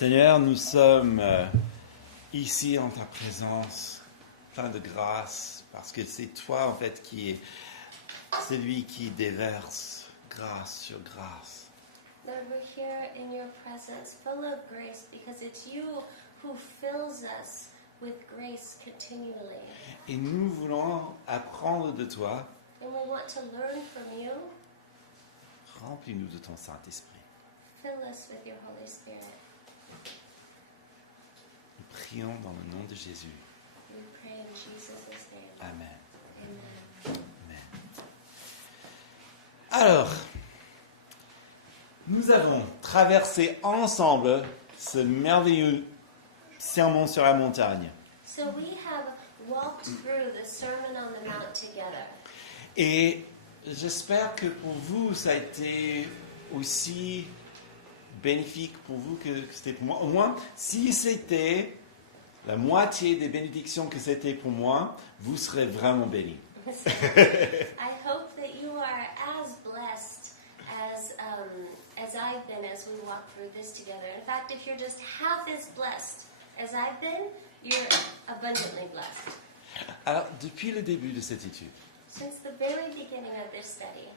Seigneur, nous sommes ici en ta présence, plein de grâce, parce que c'est toi en fait qui est celui qui déverse grâce sur grâce. Lord, we're here in your presence, full of grace, because it's you who fills us with grace continually. Et nous voulons apprendre de toi. And we want to learn from you. Remplis-nous de ton Saint-Esprit. Fill us with your Holy Spirit. Nous prions dans le nom de Jésus. We pray in Jesus' name. Amen. Amen. Amen. Alors, nous avons traversé ensemble ce merveilleux sermon sur la montagne. So we have walked through the Sermon on the Mount together. Et j'espère que pour vous, ça a été aussi bénéfique pour vous que c'était pour moi. Au moins, si c'était la moitié des bénédictions que c'était pour moi, vous serez vraiment bénis. I hope that you are as blessed as I've been as we walk through this together. In fact, if you're just half as blessed as I've been, you're abundantly blessed. Alors, depuis le début de cette étude, Since the very beginning of this study,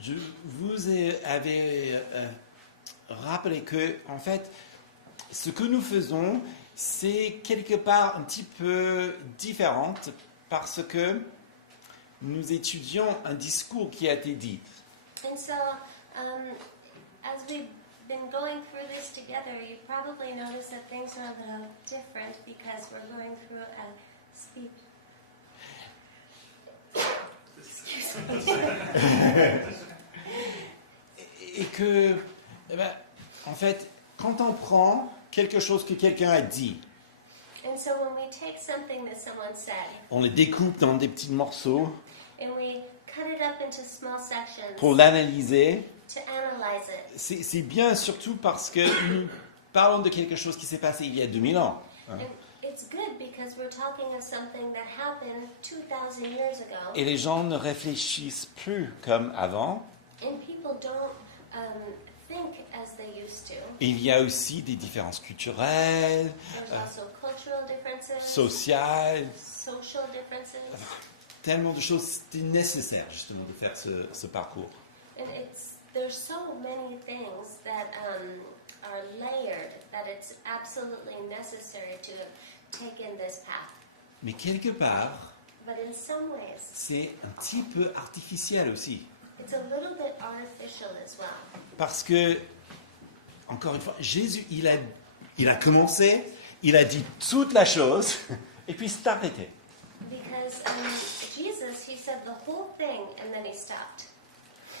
je vous avais rappelé que, en fait, ce que nous faisons, c'est quelque part un petit peu différent parce que nous étudions un discours qui a été dit. and so as we've been going through this together, you probably notice that things are a little different because we're going through a speech. Et que, en fait, quand on prend quelque chose que quelqu'un a dit, And so when we take something that someone said on le découpe dans des petits morceaux and we cut it up into small sections pour l'analyser, to analyze it, c'est bien surtout parce que nous parlons de quelque chose qui s'est passé il y a 2000 ans. Hein. and it's good because we're talking of something that happened 2,000 years ago, Et les gens ne réfléchissent plus comme avant. and people don't think as they used to. Il y a aussi des différences culturelles, There's also cultural differences, sociales, social differences, tellement de choses. C'était nécessaire justement de faire ce parcours. and there's so many things that are layered that it's absolutely necessary to take in this path. Mais quelque part, But in some ways, c'est un petit peu artificiel aussi. it's a little bit artificial as well. Parce que, encore une fois, Jésus, il a commencé, il a dit toute la chose, et puis c'est arrêté. Because Jesus, he said the whole thing and then he stopped.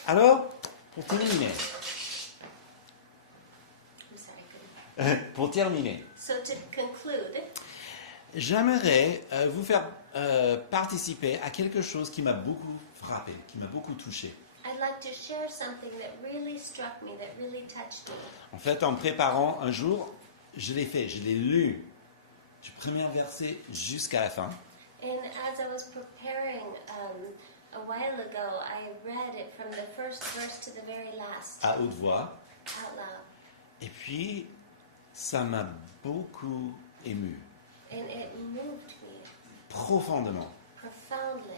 Alors, pour terminer, I'm sorry. pour terminer, So to conclude, j'aimerais vous faire participer à quelque chose qui m'a beaucoup frappé, qui m'a beaucoup touché. I'd like to share something that really struck me, that really touched me. En fait, en préparant un jour, je l'ai fait, je l'ai lu du premier verset jusqu'à la fin. And as I was preparing a while ago, I read it from the first verse to the very last, À haute voix. out loud. Et puis, ça m'a beaucoup ému, And it moved me profondément. profoundly.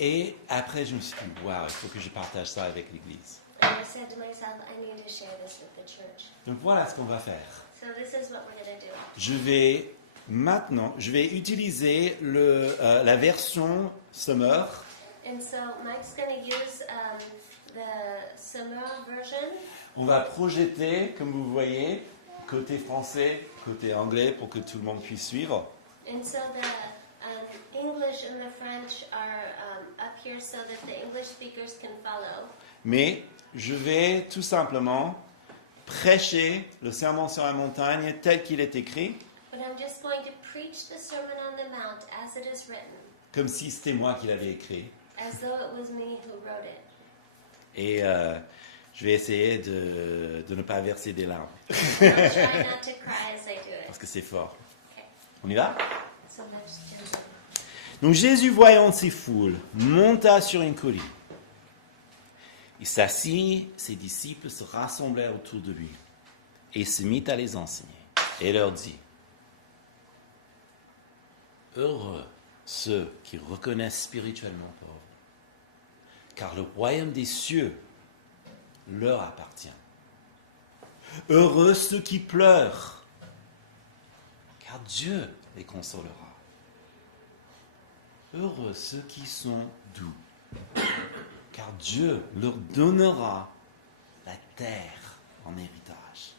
Et après, je me suis dit, waouh, il faut que je partage ça avec l'Église. And I said to myself, I need to share this with the church. Donc voilà ce qu'on va faire. So this is what we're going to do. Je vais utiliser la version Summer. And so Mike's going to use the Summer version. On va projeter, comme vous voyez, côté français, côté anglais, pour que tout le monde puisse suivre. And so the English and the French are up here so that the English speakers can follow. Mais je vais tout simplement prêcher le sermon sur la montagne tel qu'il est écrit, But I'm just going to preach the Sermon on the Mount as it is written, comme si c'était moi qui l'avais écrit. as though it was me who wrote it. Et je vais essayer de ne pas verser des larmes, I'll try not to cry as I do it. parce que c'est fort. Okay, On y va? so let's do it. Donc Jésus, voyant ces foules, monta sur une colline. Il s'assit, ses disciples se rassemblèrent autour de lui. et se mit à les enseigner et leur dit, heureux ceux qui reconnaissent spirituellement pauvres, car le royaume des cieux leur appartient. Heureux ceux qui pleurent, car Dieu les consolera. Heureux ceux qui sont doux, car Dieu leur donnera la terre en héritage.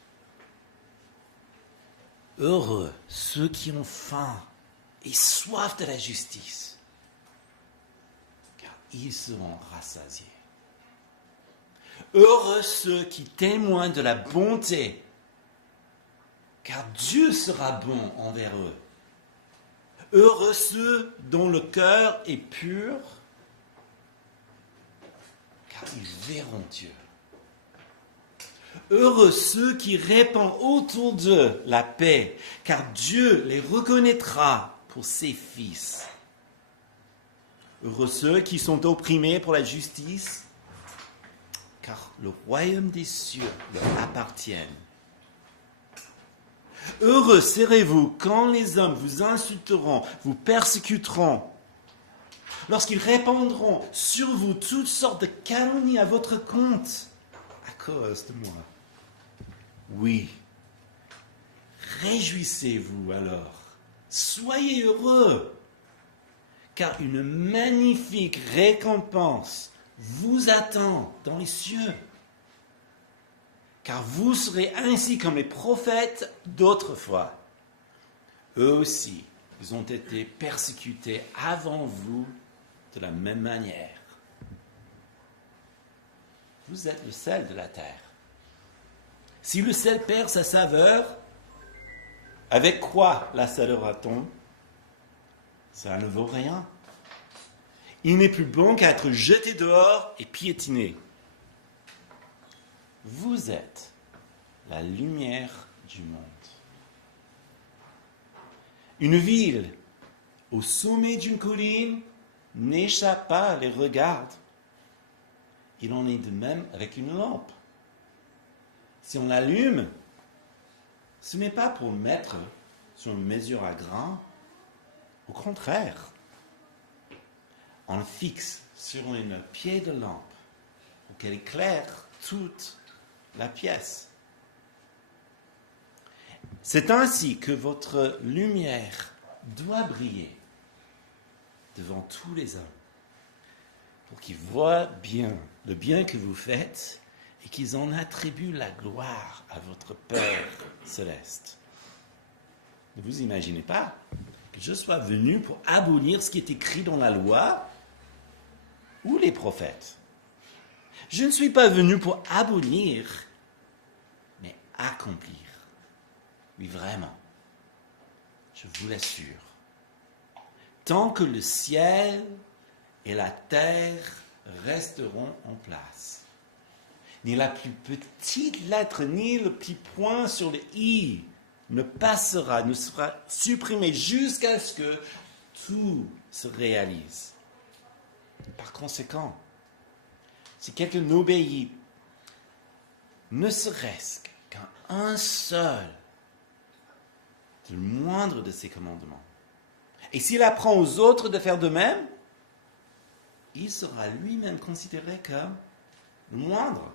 Heureux ceux qui ont faim et soif de la justice, car ils seront rassasiés. Heureux ceux qui témoignent de la bonté, car Dieu sera bon envers eux. Heureux ceux dont le cœur est pur, car ils verront Dieu. Heureux ceux qui répandent autour d'eux la paix, car Dieu les reconnaîtra pour ses fils. Heureux ceux qui sont opprimés pour la justice, car le royaume des cieux leur appartient. Heureux serez-vous quand les hommes vous insulteront, vous persécuteront, lorsqu'ils répandront sur vous toutes sortes de calomnies à votre compte, à cause de moi. Oui, réjouissez-vous alors, soyez heureux, car une magnifique récompense vous attend dans les cieux. Car vous serez ainsi comme les prophètes d'autrefois. Eux aussi, ils ont été persécutés avant vous de la même manière. Vous êtes le sel de la terre. Si le sel perd sa saveur, avec quoi la salera-t-on? Ça ne vaut rien. Il n'est plus bon qu'à être jeté dehors et piétiné. Vous êtes la lumière du monde. Une ville au sommet d'une colline n'échappe pas les regards. Il en est de même avec une lampe. Si on l'allume, ce n'est pas pour mettre sur une mesure à grains. Au contraire, on le fixe sur une pied de lampe pour qu'elle éclaire toute la pièce. C'est ainsi que votre lumière doit briller devant tous les hommes, pour qu'ils voient bien le bien que vous faites et qu'ils en attribuent la gloire à votre Père céleste. Ne vous imaginez pas que je sois venu pour abolir ce qui est écrit dans la loi ou les prophètes. Je ne suis pas venu pour abolir, mais accomplir. Oui, vraiment. Je vous l'assure. Tant que le ciel et la terre resteront en place, ni la plus petite lettre, ni le petit point sur le i ne passera, ne sera supprimé jusqu'à ce que tout se réalise. Par conséquent, si quelqu'un n'obéit, ne serait-ce qu'à un seul, le moindre de ses commandements, et s'il apprend aux autres de faire de même, il sera lui-même considéré comme le moindre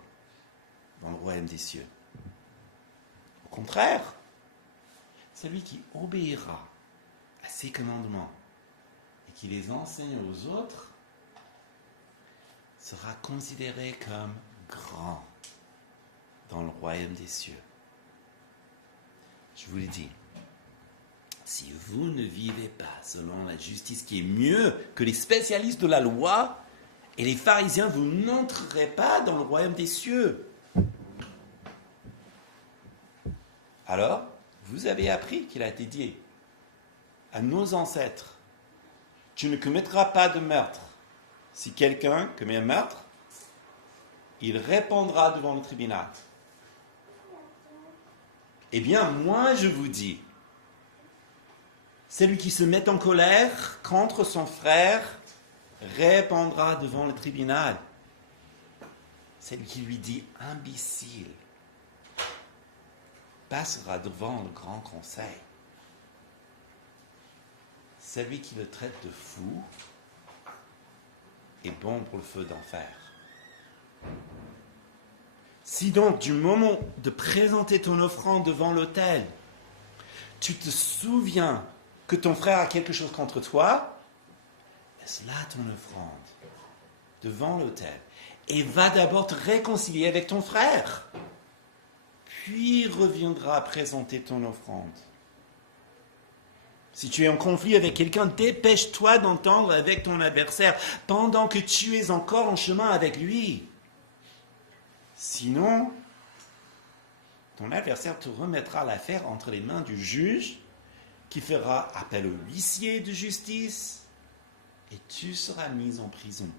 dans le royaume des cieux. Au contraire, celui qui obéira à ses commandements et qui les enseigne aux autres sera considéré comme grand dans le royaume des cieux. Je vous le dis, si vous ne vivez pas selon la justice qui est mieux que les spécialistes de la loi et les pharisiens, vous n'entrerez pas dans le royaume des cieux. Alors, vous avez appris qu'il a été dit à nos ancêtres, tu ne commettras pas de meurtre. Si quelqu'un commet un meurtre, il répondra devant le tribunal. Eh bien, moi je vous dis, celui qui se met en colère contre son frère répondra devant le tribunal. Celui qui lui dit imbécile passera devant le grand conseil. Celui qui le traite de fou est bon pour le feu d'enfer. Si donc, du moment de présenter ton offrande devant l'autel, tu te souviens que ton frère a quelque chose contre toi, laisse là ton offrande devant l'autel et va d'abord te réconcilier avec ton frère. Puis reviendra présenter ton offrande. Si tu es en conflit avec quelqu'un, dépêche-toi d'entendre avec ton adversaire pendant que tu es encore en chemin avec lui. Sinon, ton adversaire te remettra l'affaire entre les mains du juge qui fera appel au huissier de justice et tu seras mis en prison.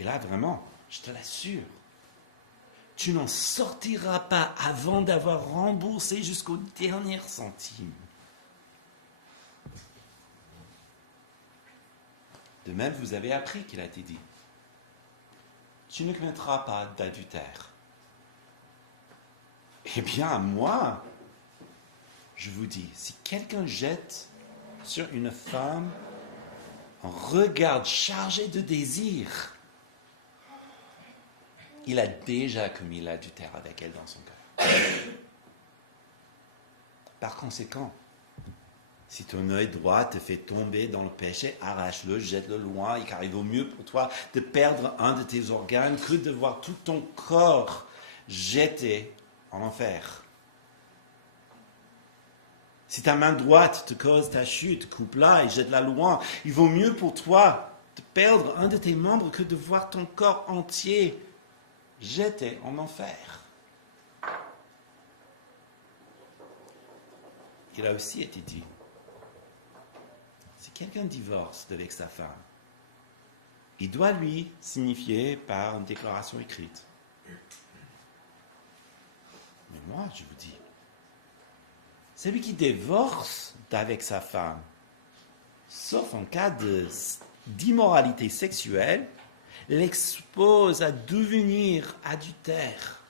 Et là, vraiment, je te l'assure, tu n'en sortiras pas avant d'avoir remboursé jusqu'au dernier centime. De même, vous avez appris qu'il a été dit, tu ne commettras pas d'adultère. Eh bien, moi, je vous dis, si quelqu'un jette sur une femme un regard chargé de désir, il a déjà commis l'adultère avec elle dans son cœur. Par conséquent, si ton œil droit te fait tomber dans le péché, arrache-le, jette-le loin, car il vaut mieux pour toi de perdre un de tes organes que de voir tout ton corps jeté en enfer. Si ta main droite te cause ta chute, coupe-la et jette-la loin. Il vaut mieux pour toi de perdre un de tes membres que de voir ton corps entier jeté en enfer. Il a aussi été dit, si quelqu'un divorce avec sa femme, il doit lui signifier par une déclaration écrite. Mais moi, je vous dis, celui qui divorce avec sa femme, sauf en cas d'immoralité sexuelle, l'expose à devenir adultère.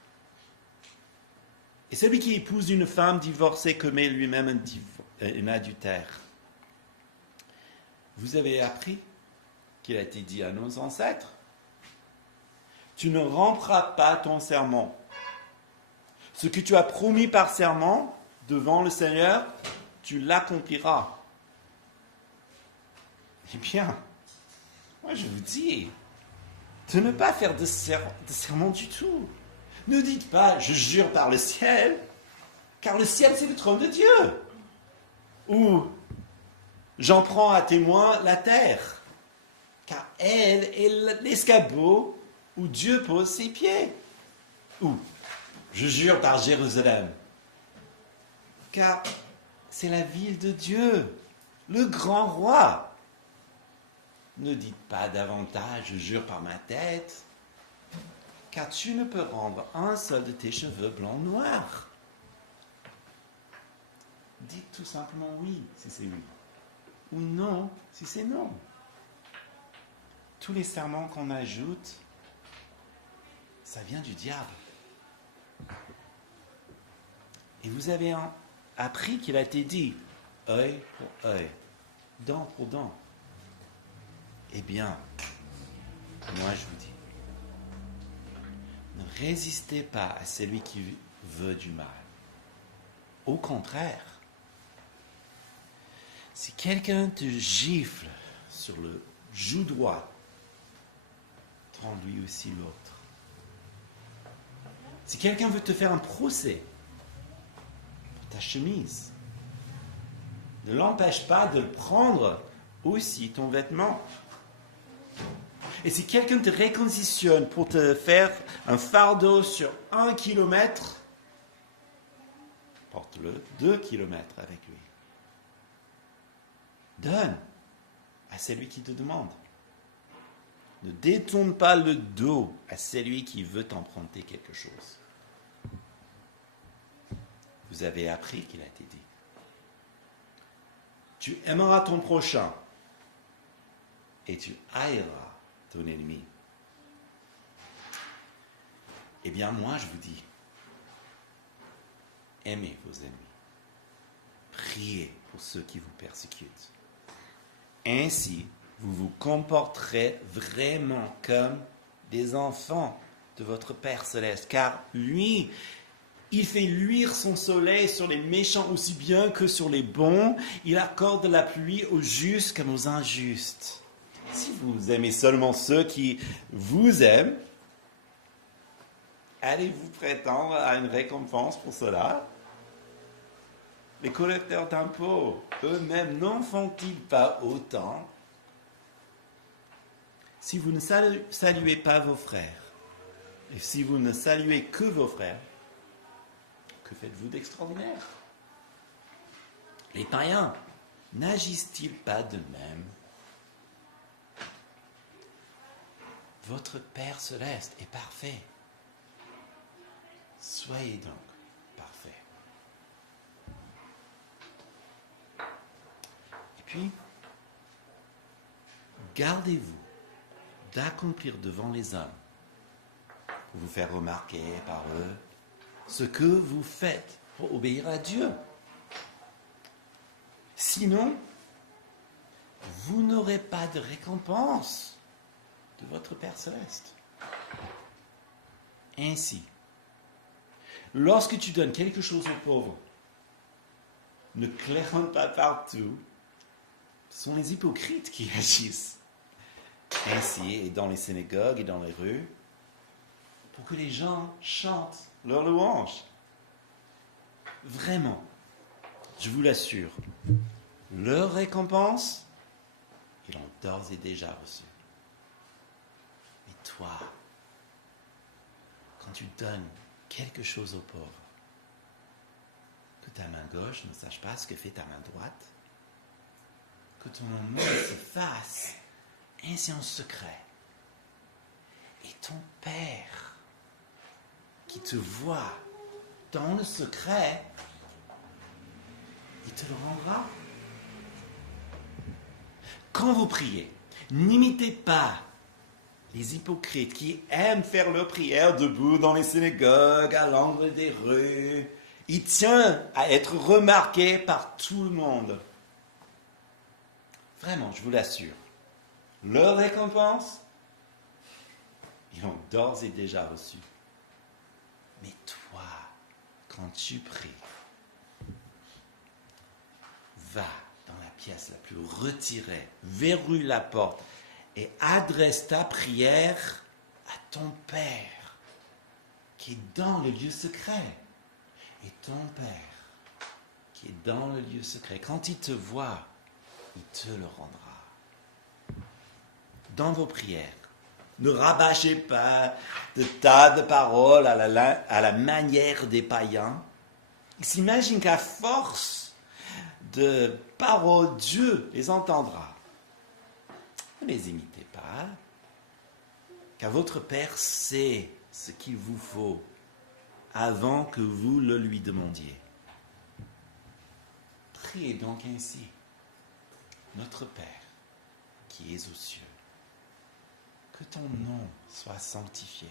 Et celui qui épouse une femme divorcée commet lui-même un adultère. Vous avez appris qu'il a été dit à nos ancêtres, tu ne rompras pas ton serment. Ce que tu as promis par serment devant le Seigneur, tu l'accompliras. Eh bien, moi je vous dis, de ne pas faire de serment du tout. Ne dites pas, je jure par le ciel, car le ciel c'est le trône de Dieu. Ou, j'en prends à témoin la terre, car elle est l'escabeau où Dieu pose ses pieds. Ou, je jure par Jérusalem, car c'est la ville de Dieu, le grand roi. Ne dites pas davantage, je jure par ma tête, car tu ne peux rendre un seul de tes cheveux blancs noirs. Dites tout simplement oui, si c'est oui, ou non, si c'est non. Tous les serments qu'on ajoute, ça vient du diable. Et vous avez appris qu'il a été dit, œil pour œil, dent pour dent. Eh bien, moi je vous dis, ne résistez pas à celui qui veut du mal. Au contraire, si quelqu'un te gifle sur le joue droit, tends lui aussi l'autre. Si quelqu'un veut te faire un procès pour ta chemise, ne l'empêche pas de le prendre aussi ton vêtement. Et si quelqu'un te réquisitionne pour te faire un fardeau sur 1 kilomètre, porte-le 2 kilomètres avec lui. Donne à celui qui te demande. Ne détourne pas le dos à celui qui veut t'emprunter quelque chose. Vous avez appris qu'il a été dit. Tu aimeras ton prochain et tu haïras ton ennemi. Eh bien, moi, je vous dis, aimez vos ennemis. Priez pour ceux qui vous persécutent. Ainsi, vous vous comporterez vraiment comme des enfants de votre Père céleste, car lui, il fait luire son soleil sur les méchants aussi bien que sur les bons. Il accorde la pluie aux justes comme aux injustes. Si vous aimez seulement ceux qui vous aiment, allez-vous prétendre à une récompense pour cela? Les collecteurs d'impôts, eux-mêmes, n'en font-ils pas autant? Si vous ne saluez pas vos frères, et si vous ne saluez que vos frères, que faites-vous d'extraordinaire? Les païens n'agissent-ils pas de même? Votre Père céleste est parfait. Soyez donc parfaits. Et puis, gardez-vous d'accomplir devant les hommes, pour vous faire remarquer par eux, ce que vous faites pour obéir à Dieu. Sinon, vous n'aurez pas de récompense de votre Père céleste. Ainsi, lorsque tu donnes quelque chose aux pauvres, ne claironne pas partout. Ce sont les hypocrites qui agissent ainsi, et dans les synagogues et dans les rues, pour que les gens chantent leur louange. Vraiment, je vous l'assure, leur récompense, ils l'ont d'ores et déjà reçue. Mais toi, quand tu donnes quelque chose aux pauvres, que ta main gauche ne sache pas ce que fait ta main droite, que ton nom se fasse ainsi en secret. Et ton Père, qui te voit dans le secret, il te le rendra. Quand vous priez, n'imitez pas les hypocrites qui aiment faire leur prière debout dans les synagogues, à l'angle des rues. Il tient à être remarqué par tout le monde. Vraiment, je vous l'assure. Leur récompense, ils l'ont d'ores et déjà reçue. Mais toi, quand tu pries, va dans la pièce la plus retirée, verrouille la porte et adresse ta prière à ton Père qui est dans le lieu secret. Et ton Père qui est dans le lieu secret, quand il te voit, il te le rendra. Dans vos prières, ne rabâchez pas de tas de paroles à la manière des païens. Ils s'imaginent qu'à force de paroles, Dieu les entendra. Ne les imitez pas, car votre Père sait ce qu'il vous faut avant que vous le lui demandiez. Priez donc ainsi. Notre Père, qui es aux cieux, que ton nom soit sanctifié,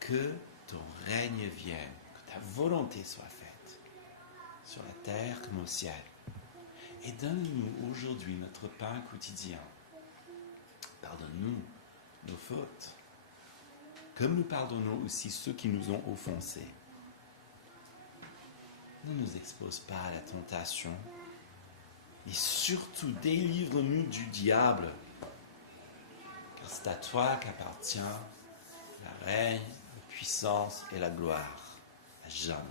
que ton règne vienne, que ta volonté soit faite, sur la terre comme au ciel. Et donne-nous aujourd'hui notre pain quotidien. Pardonne-nous nos fautes, comme nous pardonnons aussi ceux qui nous ont offensés. Ne nous expose pas à la tentation, mais surtout délivre-nous du diable, car c'est à toi qu'appartient la règne, la puissance et la gloire, à jamais.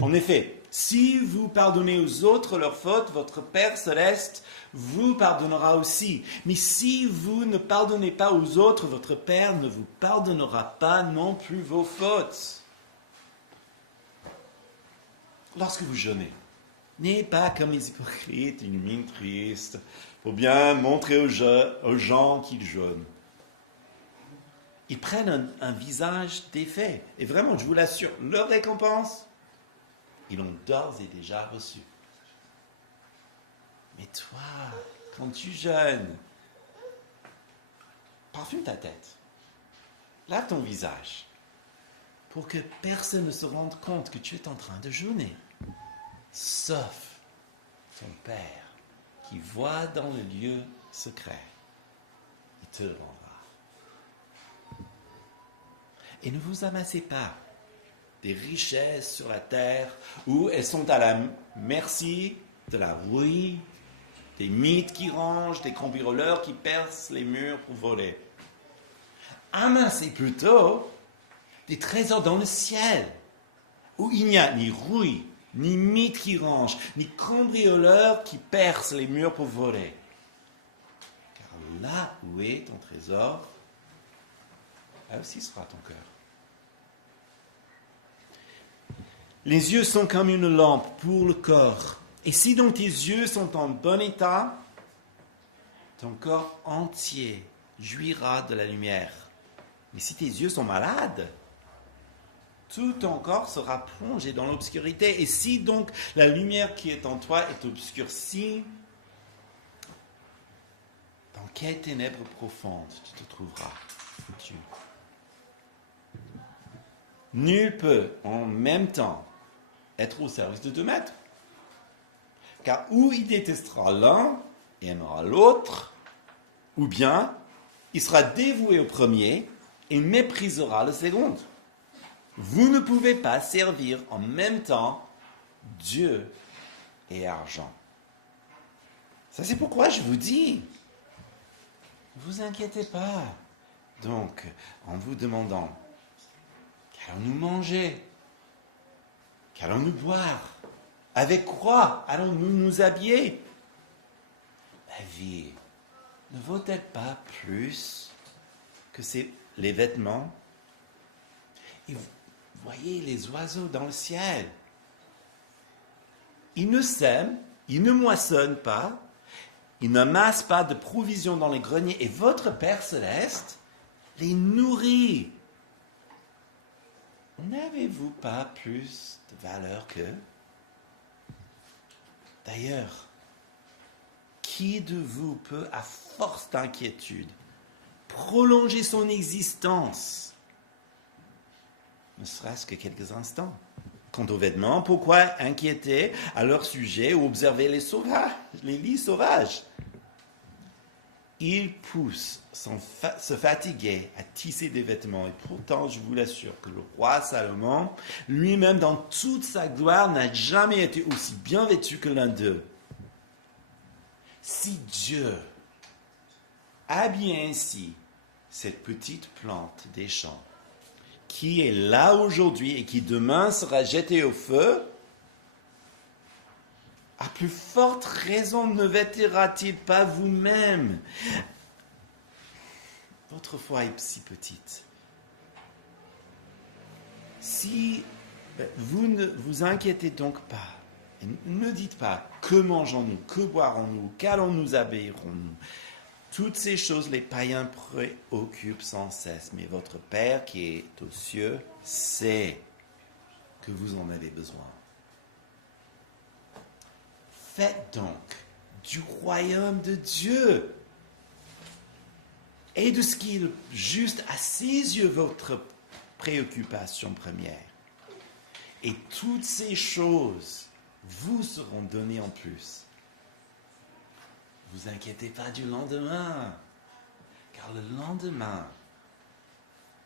En effet, si vous pardonnez aux autres leurs fautes, votre Père céleste vous pardonnera aussi. Mais si vous ne pardonnez pas aux autres, votre Père ne vous pardonnera pas non plus vos fautes. Lorsque vous jeûnez, n'ayez pas comme les hypocrites une mine triste pour bien montrer aux gens qu'ils jeûnent. Ils prennent un visage défait. Et vraiment, je vous l'assure, leur récompense, ils l'ont d'ores et déjà reçu. Mais toi, quand tu jeûnes, parfume ta tête. lave ton visage pour que personne ne se rende compte que tu es en train de jeûner, sauf ton Père qui voit dans le lieu secret. Il te le rendra. Et ne vous amassez pas des richesses sur la terre où elles sont à la merci de la rouille, des mythes qui rangent, des cambrioleurs qui percent les murs pour voler. Amassez plutôt des trésors dans le ciel, où il n'y a ni rouille, ni mythes qui rangent, ni cambrioleurs qui percent les murs pour voler. Car là où est ton trésor, là aussi sera ton cœur. Les yeux sont comme une lampe pour le corps. Et si donc tes yeux sont en bon état, ton corps entier jouira de la lumière. Mais si tes yeux sont malades, tout ton corps sera plongé dans l'obscurité. Et si donc la lumière qui est en toi est obscurcie, dans quelles ténèbres profondes tu te trouveras foutu. Nul peut en même temps être au service de deux maîtres. Car ou il détestera l'un et aimera l'autre, ou bien il sera dévoué au premier et méprisera le second. Vous ne pouvez pas servir en même temps Dieu et argent. Ça, c'est pourquoi je vous dis, ne vous inquiétez pas. Donc, en vous demandant, qu'allons-nous manger? Qu'allons-nous boire? Avec quoi allons-nous nous habiller? La vie ne vaut-elle pas plus que les vêtements? Et vous voyez les oiseaux dans le ciel. Ils ne sèment, ils ne moissonnent pas, ils n'amassent pas de provisions dans les greniers, et votre Père céleste les nourrit. N'avez-vous pas plus de valeur qu'eux? D'ailleurs, qui de vous peut, à force d'inquiétude, prolonger son existence, ne serait-ce que quelques instants? Quant aux vêtements, pourquoi inquiéter à leur sujet ou observer les lits sauvages? Ils poussent sans se fatiguer à tisser des vêtements. Et pourtant, je vous l'assure que le roi Salomon, lui-même dans toute sa gloire, n'a jamais été aussi bien vêtu que l'un d'eux. Si Dieu habille ainsi cette petite plante des champs, qui est là aujourd'hui et qui demain sera jetée au feu, à plus forte raison ne vêtira-t-il pas vous-même? Votre foi est si petite. Si vous ne vous inquiétez donc pas, et ne dites pas que mangeons-nous, que boirons-nous, qu'allons-nous habillerons-nous. Toutes ces choses, les païens préoccupent sans cesse, mais votre Père qui est aux cieux sait que vous en avez besoin. Faites donc du royaume de Dieu et de ce qui est juste à ses yeux votre préoccupation première. Et toutes ces choses vous seront données en plus. Ne vous inquiétez pas du lendemain, car le lendemain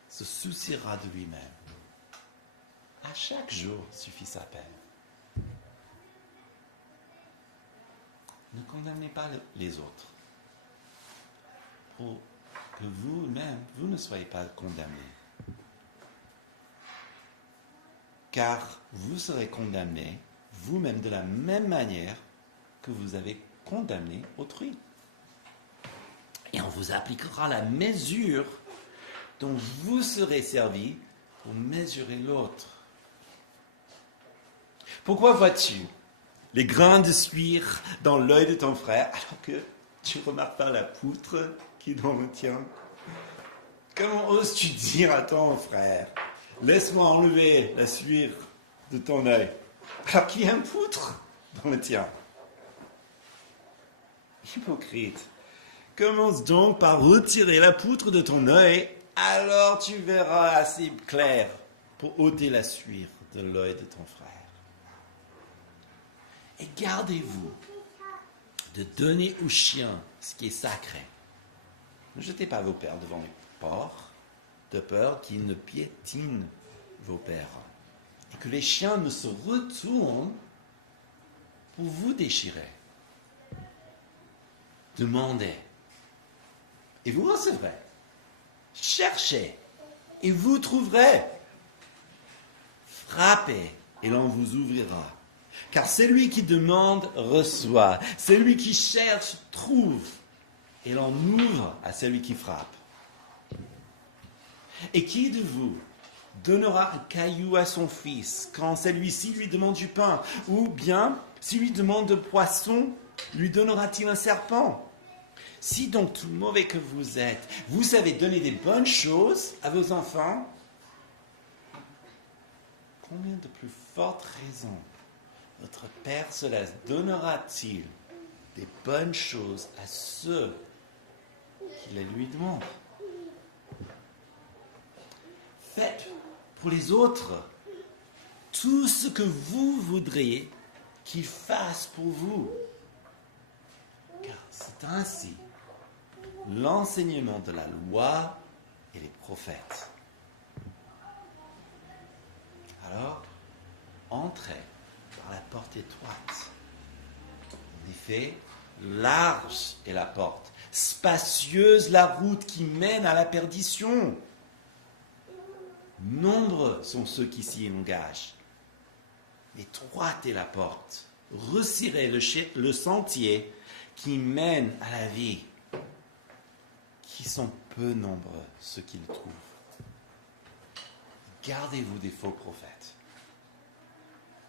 se souciera de lui-même. À chaque jour suffit sa peine. Ne condamnez pas les autres pour que vous-même, vous ne soyez pas condamnés. Car vous serez condamnés vous-même de la même manière que vous avez condamné autrui. Et on vous appliquera la mesure dont vous serez servis pour mesurer l'autre. Pourquoi vois-tu les grains de suire dans l'œil de ton frère, alors que tu ne remarques pas la poutre qui est dans le tien? Comment oses-tu dire à ton frère, laisse-moi enlever la suire de ton œil, alors qu'il y a une poutre dans le tien? Hypocrite, commence donc par retirer la poutre de ton œil, alors tu verras assez clair pour ôter la suire de l'œil de ton frère. Et gardez-vous de donner aux chiens ce qui est sacré. Ne jetez pas vos pères devant les porcs, de peur qu'ils ne piétinent vos pères, et que les chiens ne se retournent pour vous déchirer. Demandez, et vous recevrez. Cherchez, et vous trouverez. Frappez, et l'on vous ouvrira. Car celui qui demande reçoit, celui qui cherche trouve, et l'on ouvre à celui qui frappe. Et qui de vous donnera un caillou à son fils quand celui-ci lui demande du pain? Ou bien, s'il lui demande de poisson, lui donnera-t-il un serpent? Si donc tout mauvais que vous êtes, vous savez donner des bonnes choses à vos enfants, combien de plus fortes raisons votre Père Céleste donnera-t-il des bonnes choses à ceux qui les lui demandent? Faites pour les autres tout ce que vous voudriez qu'ils fassent pour vous. Car c'est ainsi l'enseignement de la loi et les prophètes. Alors, entrez par la porte étroite. En effet, large est la porte, spacieuse la route qui mène à la perdition. Nombreux sont ceux qui s'y engagent. Étroite est la porte, resserrez le sentier qui mène à la vie. Qui sont peu nombreux ceux qui le trouvent. Gardez-vous des faux prophètes.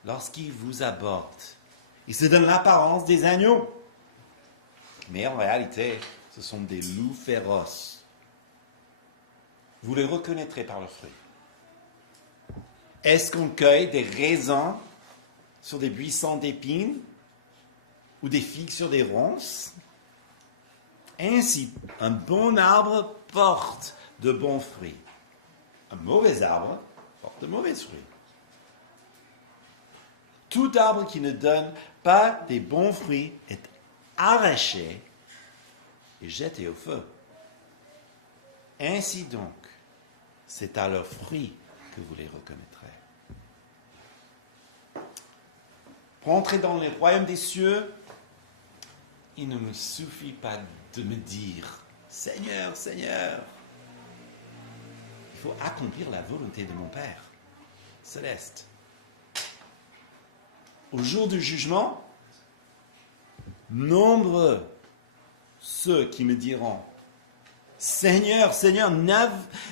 Lorsqu'ils vous abordent, ils se donnent l'apparence des agneaux. Mais en réalité, ce sont des loups féroces. Vous les reconnaîtrez par leurs fruits. Est-ce qu'on cueille des raisins sur des buissons d'épines ou des figues sur des ronces? Ainsi, un bon arbre porte de bons fruits. Un mauvais arbre porte de mauvais fruits. Tout arbre qui ne donne pas des bons fruits est arraché et jeté au feu. Ainsi donc, c'est à leurs fruits que vous les reconnaîtrez. Pour entrer dans le royaume des cieux, il ne me suffit pas de me dire « Seigneur, Seigneur ». Il faut accomplir la volonté de mon Père céleste. Au jour du jugement, nombreux ceux qui me diront « Seigneur, Seigneur,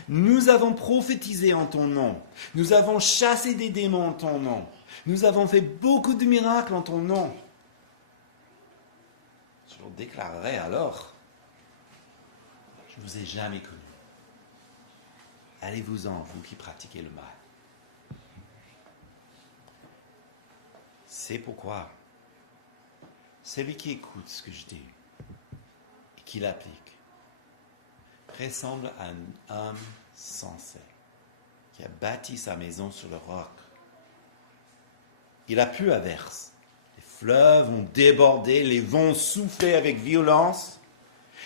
nous avons prophétisé en ton nom, nous avons chassé des démons en ton nom, nous avons fait beaucoup de miracles en ton nom. » Je leur déclarerai alors, je ne vous ai jamais connu. Allez-vous-en, vous qui pratiquez le mal. C'est pourquoi celui qui écoute ce que je dis et qui l'applique ressemble à un homme sensé qui a bâti sa maison sur le roc. Il a plu à verse. Les fleuves ont débordé, les vents soufflaient avec violence.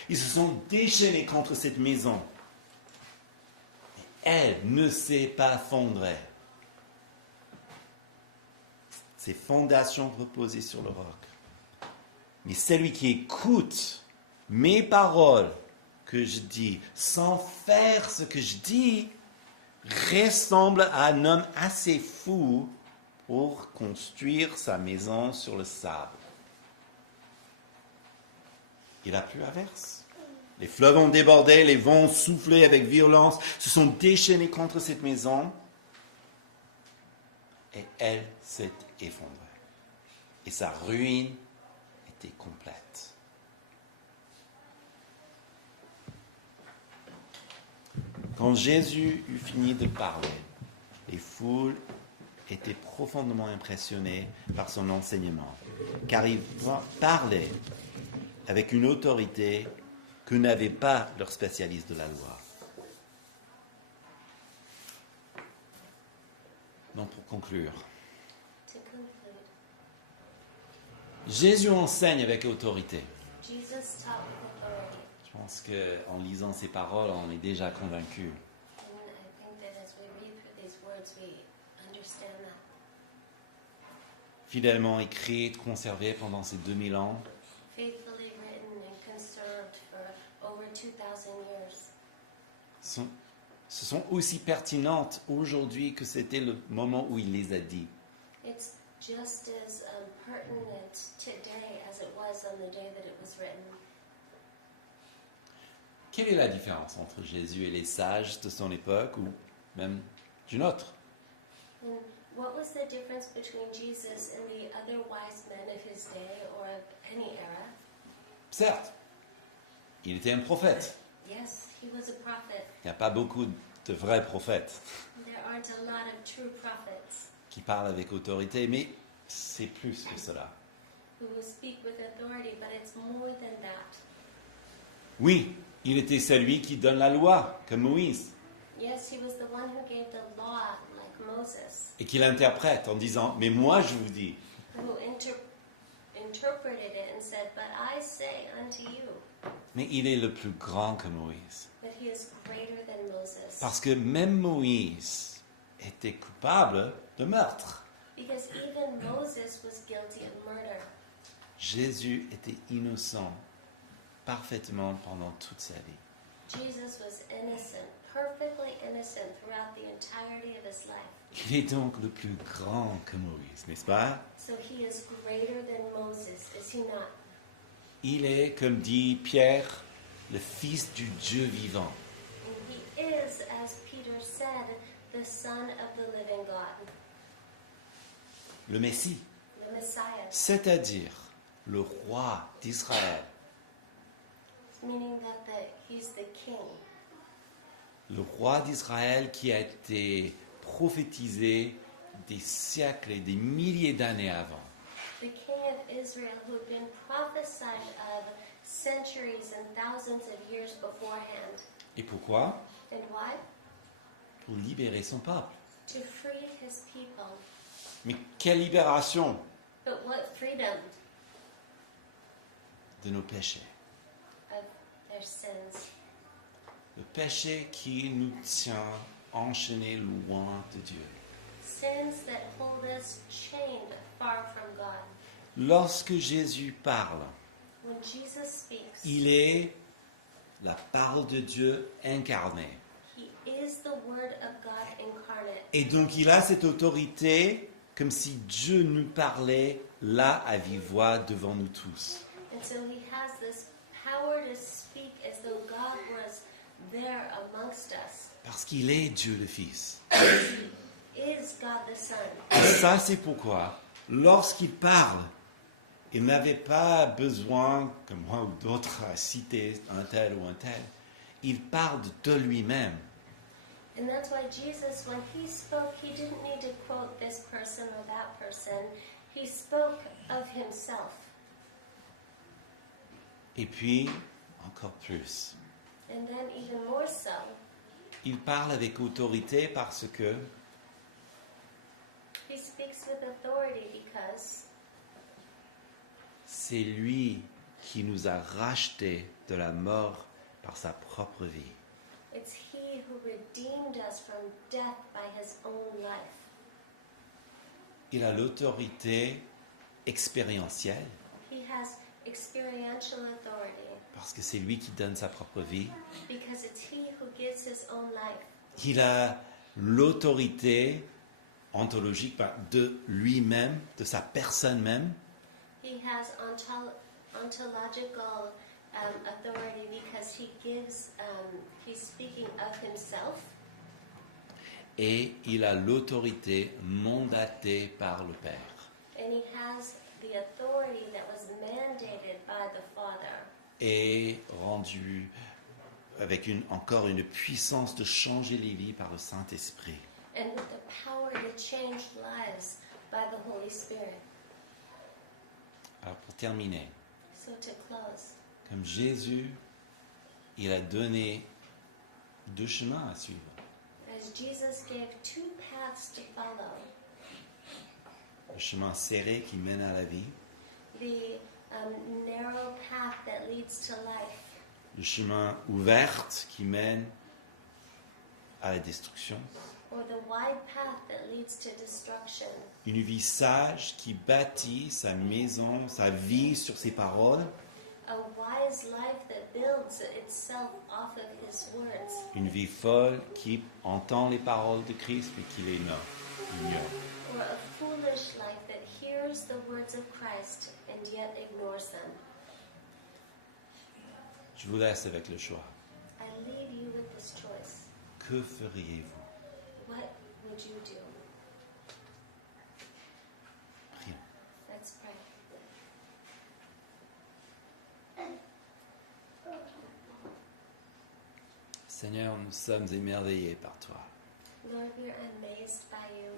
Ils se sont déchaînés contre cette maison. Et elle ne s'est pas effondrée. Ses fondations reposaient sur le roc. Mais celui qui écoute mes paroles que je dis, sans faire ce que je dis, ressemble à un homme assez fou pour construire sa maison sur le sable. Il a plu à verse. Les fleuves ont débordé, les vents ont soufflé avec violence, se sont déchaînés contre cette maison, et elle s'est effondrée. Et sa ruine était complète. Quand Jésus eut fini de parler, les foules étaient profondément impressionnées par son enseignement, car il parlait avec une autorité que n'avaient pas leurs spécialistes de la loi. Maintenant, pour conclure, To conclude, Jésus enseigne avec autorité. Jesus taught with authority. Je pense qu'en lisant ces paroles, on est déjà convaincu. And I think that as we read through these words, we understand that. Fidèlement écrite, conservée pendant ces 2000 ans, Faithfully written and conserved for over 2,000 years. ce sont aussi pertinentes aujourd'hui que c'était le moment où il les a dit. It's just as pertinent today as it was on the day that it was written. Quelle est la différence entre Jésus et les sages de son époque ou même d'une autre? And what was the difference between Jesus and the other wise men of his day or of any era? Certes, il était un prophète. Yes, he was a prophet. Il n'y a pas beaucoup de vrais prophètes There aren't a lot of true prophets qui parlent avec autorité, mais c'est plus que cela. who will speak with authority, but it's more than that. Oui, il était celui qui donne la loi, comme Moïse, Yes, he was the one who gave the law, like Moses, et qui l'interprète en disant « Mais moi je vous dis ». who interpreted it and said, "But I say unto you," Mais il est le plus grand que Moïse. but he is greater than Moses. Parce que même Moïse était coupable de meurtre. Because even Moses was guilty of murder. Jésus était innocent parfaitement pendant toute sa vie. Jesus was innocent, perfectly innocent throughout the entirety of his life. Il est donc le plus grand que Moïse, n'est-ce pas? So he is greater than Moses, is he not? Il est, comme dit Pierre, le Fils du Dieu vivant. And he is, as Peter said, the Son of the living God, Le Messie, the Messiah, c'est-à-dire le roi d'Israël, meaning that he's the king, le roi d'Israël qui a été prophétisé des siècles et des milliers d'années avant. the king of Israel who had been prophesied of centuries and thousands of years beforehand. Et pourquoi? And why? Pour libérer son peuple. To free his people. Mais quelle libération But what freedom de nos péchés. of their sins. Le péché qui nous tient enchaînés loin de Dieu. Sins that hold us chained far from God. Lorsque Jésus parle, When Jesus speaks, il est la parole de Dieu incarnée. he is the Word of God incarnate. Et donc il a cette autorité comme si Dieu nous parlait là à vive voix devant nous tous. And so he has this power to speak as though God was there amongst us. Parce qu'il est Dieu le Fils. He is God the Son. Et ça c'est pourquoi, lorsqu'il parle, il n'avait pas besoin, comme moi ou d'autres, à citer un tel ou un tel. Il parle de lui-même. And that's why Jesus, when he spoke, he didn't need to quote this person or that person. He spoke of himself. Et puis, encore plus, And then even more so, il parle avec autorité parce que he speaks with authority because c'est lui qui nous a rachetés de la mort par sa propre vie. it's he who redeemed us from death by his own life. Il a l'autorité expérientielle He has experiential authority parce que c'est lui qui donne sa propre vie. because it's he who gives his own life. Il a l'autorité ontologique de lui-même, de sa personne même. He has ontological authority because he gives, he's speaking of himself. Et il a l'autorité mandatée par le Père. And he has the authority that was mandated by the Father. Et rendu avec encore une puissance de changer les vies par le Saint-Esprit. And with the power to change lives by the Holy Spirit. Alors pour terminer, So to close, comme Jésus, il a donné deux chemins à suivre. as Because Jesus gave two paths to follow. Le chemin serré qui mène à la vie, The narrow path that leads to life. le chemin ouvert qui mène à la destruction, Or the wide path that leads to destruction. une vie sage qui bâtit sa maison, sa vie sur ses paroles, A wise life that builds itself off of his words. une vie folle qui entend les paroles de Christ et qui les ignore. Or a foolish life that hears the words of Christ and yet ignores them. Je vous laisse avec le choix. I leave you with this choice. Que feriez-vous? What would you do? Prions. Let's pray. Seigneur, nous sommes émerveillés par toi. Lord, we are amazed by you.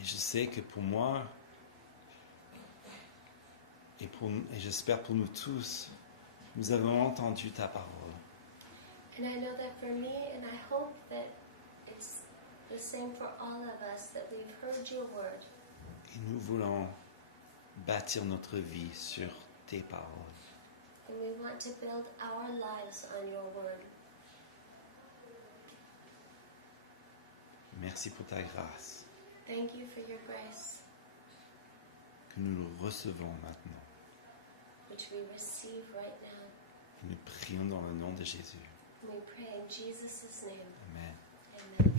Et je sais que pour moi, et j'espère pour nous tous, nous avons entendu ta parole. And I know that for me, and I hope that it's the same for all of us, that we've heard your word. Et nous voulons bâtir notre vie sur tes paroles. And we want to build our lives on your word. Merci pour ta grâce, Thank you for your grace, que nous le recevons maintenant. which we receive right now. Et nous prions dans le nom de Jésus. We pray in Jesus' name. Amen. Amen.